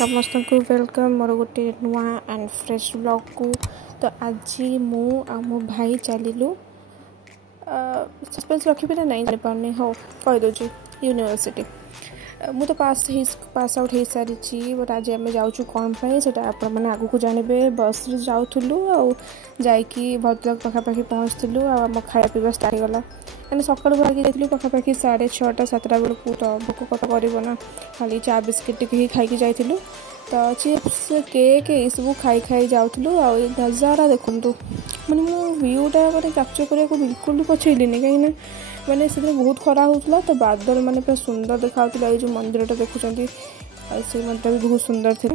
समस्त को वेलकम मोर गोटे नुआ एंड फ्रेश ब्लॉग को। तो आज मु मो भाई चलू सस्पेंस रखी ना नहीं जापानी हो कहीदे यूनिवर्सिटी मु तो पास आउट हो सारी बट आज आम जाऊँ कौन से मैंने आगू को जानवे बस जाऊँ जाकि भद्रक पखापाखि पहुँचलु आम खाया पीवा स्टार्ट होगा मैंने सकाल बाहर जाइए पखापाखि 6:30 7टा बेलू तो भोक कत करना खाली चा बिस्किट ही खाई जाइलु तो चिप्स केक ये सब खाई खाई जाऊँ आ नजारा देखु मैंने मो व्यूटा मैंने कैप्चर करने को बिल्कुल भी पछेलिनी कहीं मैंने से बहुत खरा होता तो बादल मैंने पूरा सुंदर देखा ये जो मंदिरटा देखुं से मंदिर भी बहुत सुंदर थी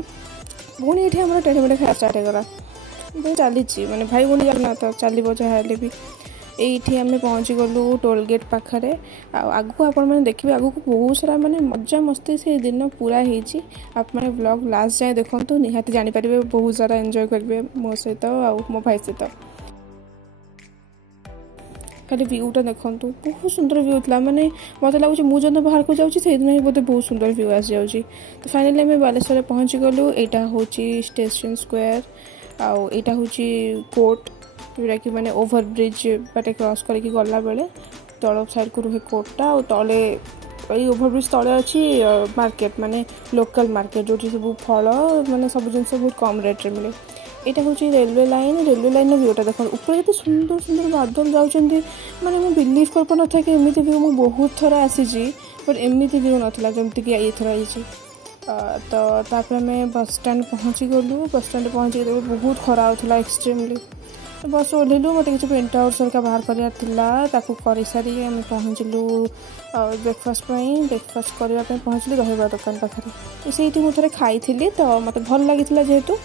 पुणी ये आम टेढ़े खाया स्टार्ट होगा चली मैंने भाई भौणी जाना तो चलो जहाँ भी ये आम पहुँची गलु टोल गेट पाखे आगू आपने देखिए आगू को बहुत सारा माने मजा मस्ती से दिन पूरा होती आपने ब्लॉग लास्ट जाए देखो निहाती जानीपर बहुत सारा एंजॉय करेंगे मो सहित मो भाई सहित खाली व्यूटा देखो बहुत सुंदर व्यू था माने मत लगुच मुझे बाहर को जाऊँगी बोधे बहुत सुंदर व्यू आसी जाऊँगी तो फाइनाली आम बालेश्वर पहुँची गलु यहाँ हूँ स्टेशन स्क्वायर आईटा हूँ कोर्ट जोटा कि मैंने ओभर ब्रिज बाटे क्रॉस करके गला बेले तल साइड को रुहे कोर्टा और तले ये ओभर ब्रिज तले अच्छी मार्केट माने लोकल मार्केट जो सब फल माने सब जिन बहुत कम रेट मिले यहाँ हूँ रेलवे लाइन व्यूटा देख ऊपर ये सुंदर सुंदर बादल जाऊँगी मैंने मुझे बिलीव कर पान था कि एमती व्यू मुझे बहुत थर आसी बट एमती व्यू नाला जमीक ये थर आई तो आम बस स्टैंड पहुँची गलु बस स्टैंड पहुँची बहुत खरा होता एक्सट्रीमली बस ओह्लू मत किसी प्रिंट आउट सरका बाहर कर सारी आम पहुँचलु ब्रेकफास्ट करने पहुँचलु दहीबरा दुकान पाखे से मुझे खाई तो मत भल लगी जेहेतु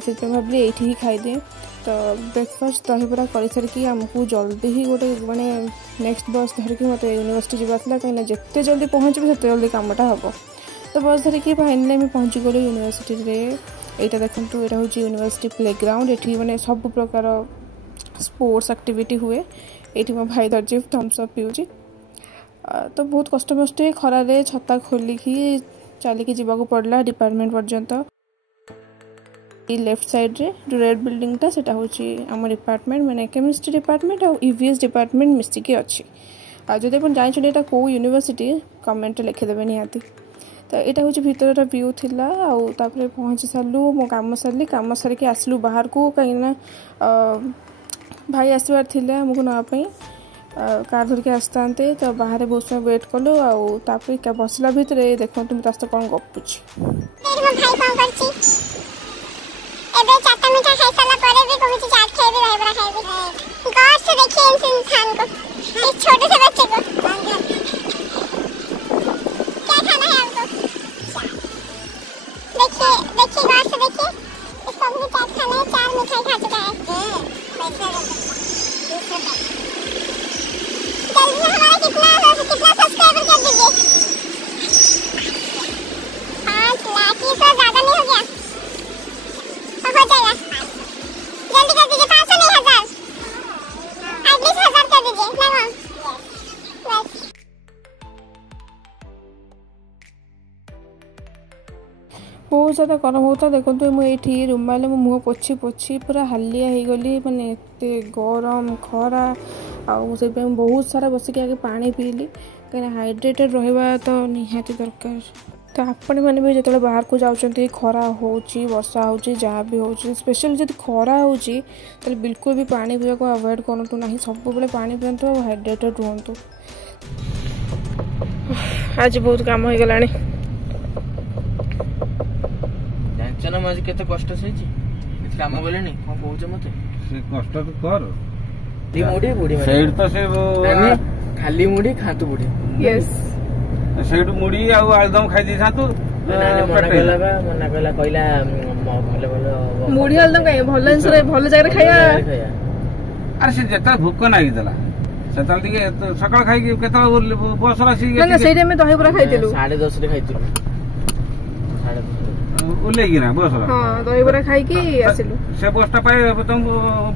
से भाविली ये ही खाईदे तो ब्रेकफास्ट दहीबरा कर सारिकी आमको जल्दी ही गोटे माने नेक्स्ट बस धरिकी मत यूनिवर्सिटी जावार कहीं जिते जल्दी पहुँचे से जल्दी कामटा हम तो बस धरिकी फाइनाली आम पहुँची गलु यूनिवर्सिटी यहाँ देखो यहाँ हूँ यूनिवर्सिटी प्लेग्राउंड ये मैंने सब प्रकार स्पोर्ट्स एक्टिविटी हुए ये मो भाई धरजी थम्स अप पीऊँगी तो बहुत कष्ट मस्ते खरारे छता खोलिकी चलिकी जावाक पड़ला डिपार्टमेंट पर्यंत ये लेफ्ट साइड रे जो रेड बिल्डिंगटा सेटा हूँ आम डिपार्टमेंट मैंने केमिस्ट्री डिपार्टमेंट और ईवीएस डिपार्टमेंट मिसिकी अच्छी जदि आप जानते यहाँ कौ यूनिवर्सिटी कमेंट लिखिदेवे निहाती तो यहाँ हूँ भर व्यू थिला आउे पहुँची सारू मो कम सारे सारिकी आसलु बाहर को कहीं भाई आसबार थे आमको नापी कार धरिकी आसता तो बाहर बहुत समय वेट कलु आउे बसला भितर देखो तुम सहित कौन गपुची बहुत ज़्यादा गरम होता देखो मुझे रुमाल मो मुँह पोछि पोछि पूरा हालिया हो गली मैंने एत गरम खरा से बहुत सारा बसिक आगे पानी पीली कहीं हाइड्रेटेड रहा तो निहाती दरकार तो आपण मैंने भी जो बाहर को जाऊँच खरा हो वर्षा हो जहाँ भी हो स्पेशली जब खरा हो बिल्कुल भी पानी पीवा को अवॉइड करूँ ना सब बेले पानी पिंतु और हाइड्रेटेड रुहतु आज बहुत काम हो गला ना आज केते कष्ट सही काम बोलेनी कौन कहूछ मते से कष्ट तो कर दी मुड़ी बुड़ी साइड तो से खाली मुड़ी खातु बुड़ी यस साइड मुड़ी आ आलदम खाई दी थातु मना कहला भले भले मुड़ी आलदम खाय भले से भले जगह खाया अरे से जेता भूख नाही देला सेताल दिके सकाळ खाई केता बस रासी ना से टाइम में दही बरा खाइतेलु 10:30 रे खाइतेलु ओलेगिना बस हां दही बरा खाई की आसिलु से बसटा पाए तुम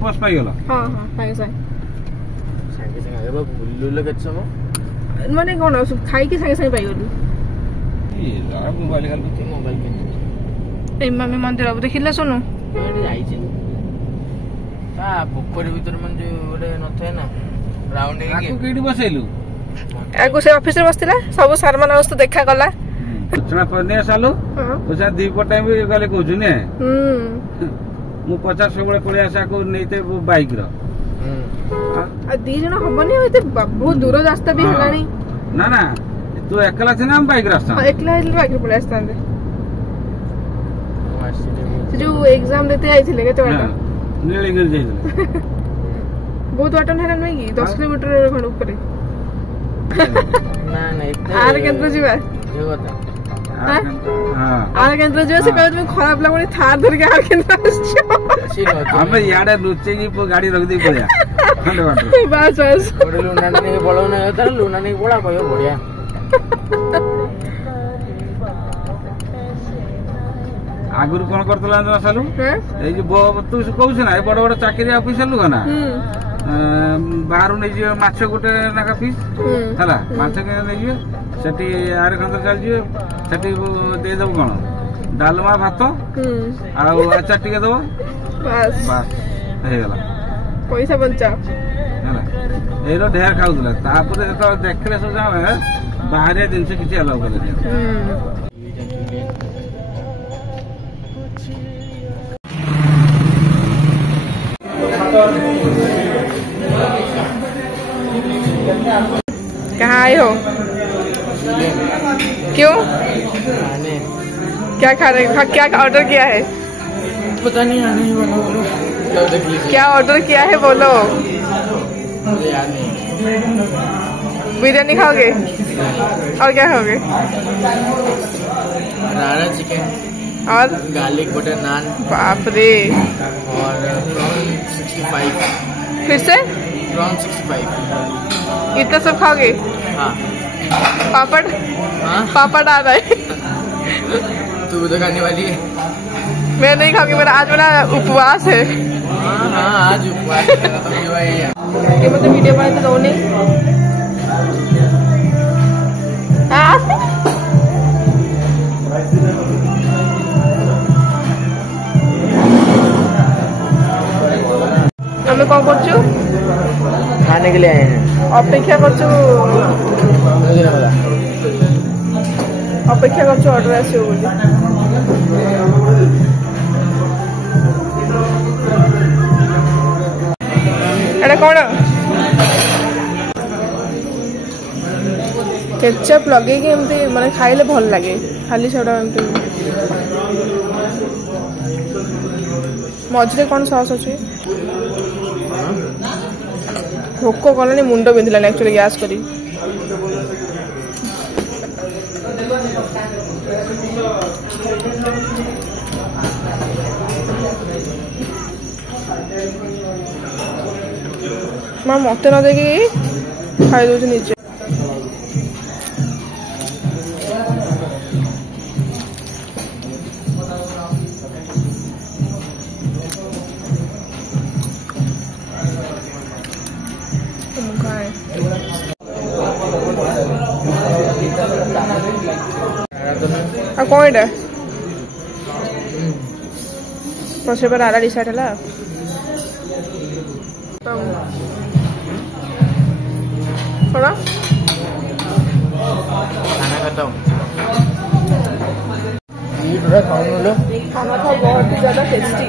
बस पाई गेलो हां हां पाई संगे संगे बुल्लु के समय माने कोन खाई की संगे संगे पाई गेलु ये मोबाइल खाली मोबाइल इमामी मंदिर देखिला सोनू पोखरी भीतर मन जो गोटे नथे ना राउंड केडी बसैलु आगु से ऑफिस रे बसतिला सब सार मान तो देखा गला सूचना पने सालू ओसा दीप टाइम गले कहू ने मु 50 सबले पळे आसा को नेते बाइक रो आ दी जण हबनी होते बहुत दूर रास्ता भी हलानी ना ना तू एकला थे ना हम बाइक रास्ता एकला बाइक रे पळे आस्तांदे जो एग्जाम देते आई थिले केते बाटा नीलगिरी जाइले बहुत वाटन है नहीं की 10 किलोमीटर खंड ऊपर ना ना आर केंद्र जीवा जो बता हां आर केंद्र जो से कहत में खराब लागोनी थार धर के आर केंद्र हम याडे नुचे की गाड़ी रख दी पड़या खंड बाटो बस बस ओडे लुना ने बोलो ना होता लुना ने बोला कयो बढ़िया आगुर कोन करतला ना सालू ए जे तू कहू ना बड़ बड़ चाकरी ऑफिसर लुगा ना बाहर नहीं जे माछ गोटे नाका पीस हला माछ के नहीं जे सेठी आर खंदर चल जे सेठी दे दब कोन डालमा भात आ अचार टिके दबो बस बस हे गला पैसा बंचा हला एरो ढेर खाउतला तापर तो देखले सो जा बाहर जिंस किछि अलाउ करे कहाँ आए हो क्यों क्या खा रहे क्या ऑर्डर किया है पता नहीं आने वाला बोलो क्या ऑर्डर किया है बोलो बिरयानी खाओगे और क्या खाओगे राणा चिकन और गार्लिक बटर नान बाप रे और प्रॉन 65 फिर से प्रॉन 65 इतना सब खाओगे हाँ पापड़ हाँ पापड़ आ रहा है तू तो खाने वाली है मैं नहीं खाऊंगी मेरा आज मेरा उपवास है हाँ हाँ आज उपवास है ये मतलब वीडियो बनाते तो नहीं हमें कौन करचु खाने के लिए आए हैं अपेक्षा करचु अपेक्षा करचु ऑर्डर आसियो बोली एटा कौन केचप लगे एमती माने खाइले भल लगे खाली सेटा एमती मझे कौन सॉस अच्छे भोक कलानी मुंड बिंधिलानी एक्चुअली गैस करी माँ मत न देखी खाई दे निजे कौन एटा पछे पर आला डिसाइड हला थोड़ा खाना खाता हूँ ये खाऊंगा लो खाना था बहुत ही ज्यादा टेस्टी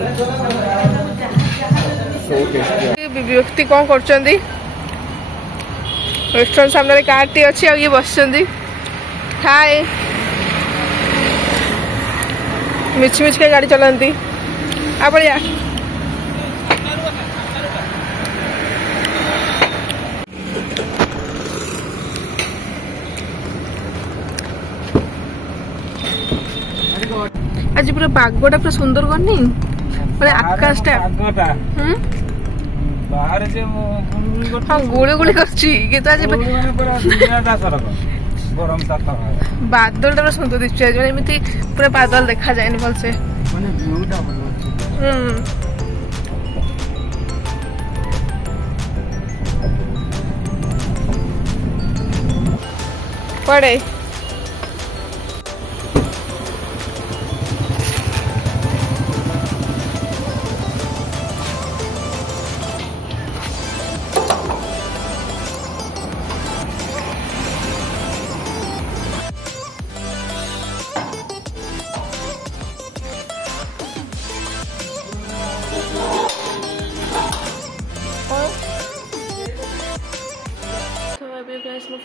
व्यक्ति कौन करछंदी रेस्टोरेंट सामने कार टी अच्छी और ये बसछंदी हाय मिच मिच के गाड़ी चलाती आ बढ़िया आज पूरा पागटा पूरा सुंदर करनी पूरा आकाशटा बाहर जे हाँ गुड़ी गुड़ी करछि कि तो आज गरम ताता बादल टा सुंदर दिखছে आज एमती पूरा बादल देखा जाए भल से माने व्यूटा भलो पड़े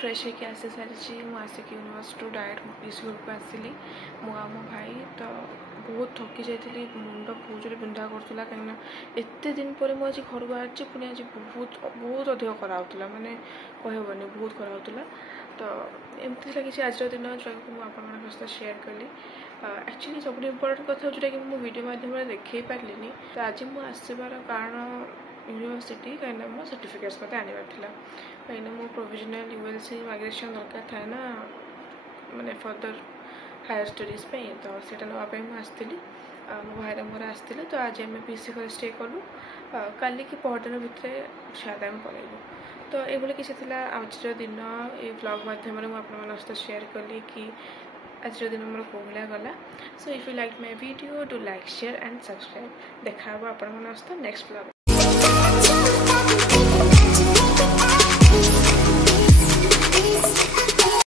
फ्रेश होकर आसी सारी आसिक यूनिवर्सिटी डायरेक्ट स्कूल को आसली मो भाई तो बहुत थकी जाइली मुंड बहुत जोर बिंधा करूला कहीं एत दिन पर मुझे घर बाहर पुणी आज बहुत बहुत अधिक कराला माने कहबनी बहुत कराला तो एमती किसी आज दिन जो मुझे शेयर कली एक्चुअली सब इम्पोर्टेंट कथा जोटा कि मो वीडियो माध्यम देखे पार्ली तो आज मुझे आसबार कारण यूनिवर्सिटी कहीं मो सर्टिफिकेट्स मत आनबार कहीं मो प्रोविजनल यूएलसी माइग्रेशन दरकार थाए ना माने फर्दर हायर स्टडीज पे तो सीटा नापी मुझे मो भाई मोर आसते तो आज आम पीसी घर स्टे कलु काली कि पहरदिन भितर शायद आम पलैलु तो ये किसी आज दिन ये ब्लॉग माध्यम मुझे शेयर कली कि आज दिन मोर कौ भाया गला so if you like my video do like share and subscribe देखा आप नेक्स्ट ब्लॉग।